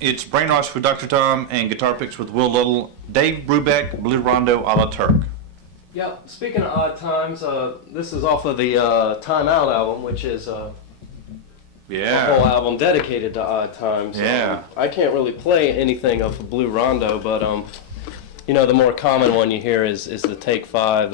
It's Brainwash with Dr. Tom and Guitar Picks with Will Little. Dave Brubeck, Blue Rondo a la Turk. Yep, speaking of odd times, this is off of the Time Out album, which is a whole album dedicated to odd times. Yeah. I can't really play anything of Blue Rondo, but you know, the more common one you hear is the Take 5.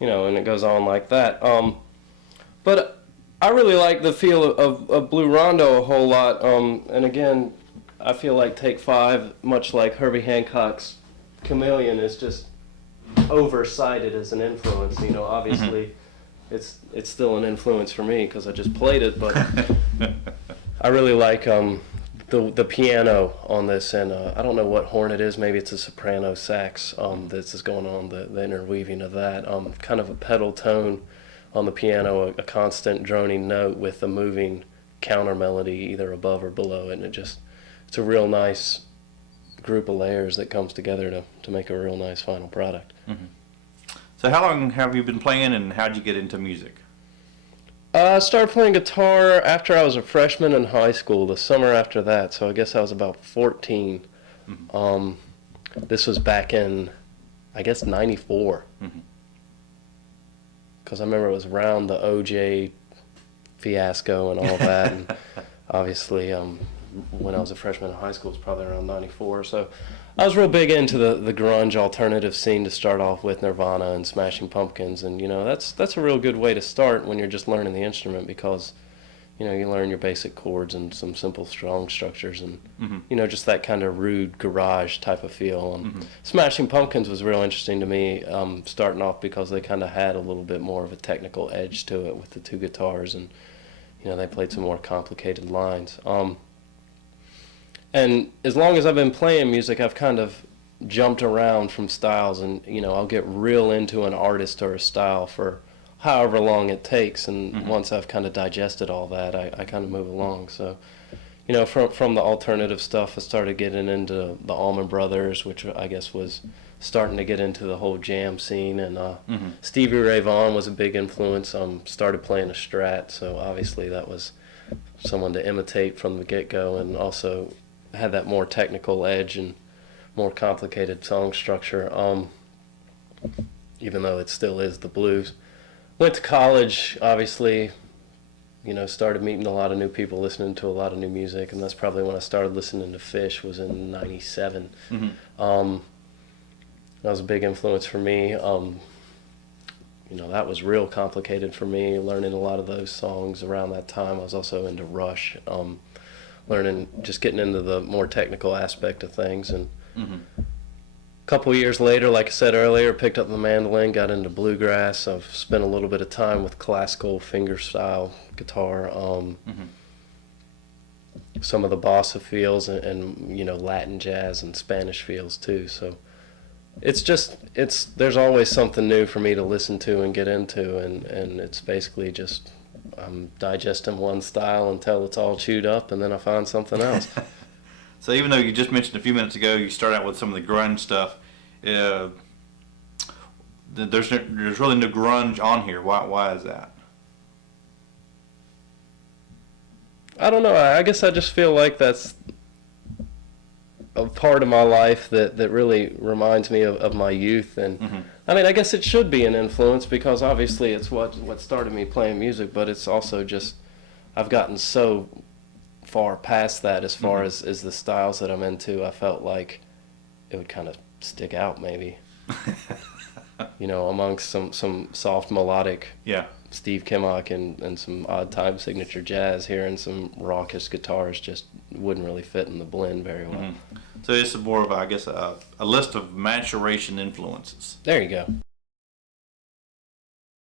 You know, and it goes on like that. But I really like the feel of Blue Rondo a whole lot. And again, I feel like Take 5, much like Herbie Hancock's Chameleon, is just oversighted as an influence. You know, obviously, it's still an influence for me because I just played it. But I really like the piano on this, and I don't know what horn it is. Maybe it's a soprano sax that's just going on, the interweaving of that. Kind of a pedal tone on the piano, a constant droning note with a moving counter melody either above or below it, and it's a real nice group of layers that comes together to make a real nice final product. So how long have you been playing, and how'd you get into music? I started playing guitar after I was a freshman in high school, the summer after that, so I guess I was about 14. This was back in, I guess, 94. Because I remember it was around the OJ fiasco and all that, and obviously when I was a freshman in high school, it was probably around 94. So I was real big into the grunge alternative scene to start off with, Nirvana and Smashing Pumpkins, and you know, that's a real good way to start when you're just learning the instrument, because you know, you learn your basic chords and some simple strong structures, and you know, just that kind of rude garage type of feel. Smashing Pumpkins was real interesting to me, starting off because they kind of had a little bit more of a technical edge to it with the two guitars, and you know, they played some more complicated lines. And as long as I've been playing music, I've kind of jumped around from styles, and you know, I'll get real into an artist or a style for however long it takes, and once I've kind of digested all that, I kind of move along. So, you know, from the alternative stuff, I started getting into the Allman Brothers, which I guess was starting to get into the whole jam scene, and Stevie Ray Vaughan was a big influence. Started playing a Strat, so obviously that was someone to imitate from the get-go, and also had that more technical edge and more complicated song structure, even though it still is the blues. Went to college, obviously, you know, started meeting a lot of new people, listening to a lot of new music, and that's probably when I started listening to Fish, was in 97. That was a big influence for me. You know, that was real complicated for me, learning a lot of those songs around that time. I was also into Rush, learning, just getting into the more technical aspect of things. And a couple years later, like I said earlier, picked up the mandolin, got into bluegrass. I've spent a little bit of time with classical fingerstyle guitar, some of the bossa feels, and you know, Latin jazz and Spanish feels too. So there's always something new for me to listen to and get into, and it's basically just I'm digesting one style until it's all chewed up, and then I find something else. So even though you just mentioned a few minutes ago, you start out with some of the grunge stuff. There's really no grunge on here. Why is that? I don't know. I guess I just feel like that's a part of my life that really reminds me of my youth, and I mean, I guess it should be an influence because obviously it's what started me playing music, but it's also just I've gotten so far past that as far as the styles that I'm into. I felt like it would kind of stick out maybe, you know, amongst some soft melodic Steve Kimmock and some odd time signature jazz here, and some raucous guitars just wouldn't really fit in the blend very well. So this is more of, I guess, a list of maturation influences. There you go.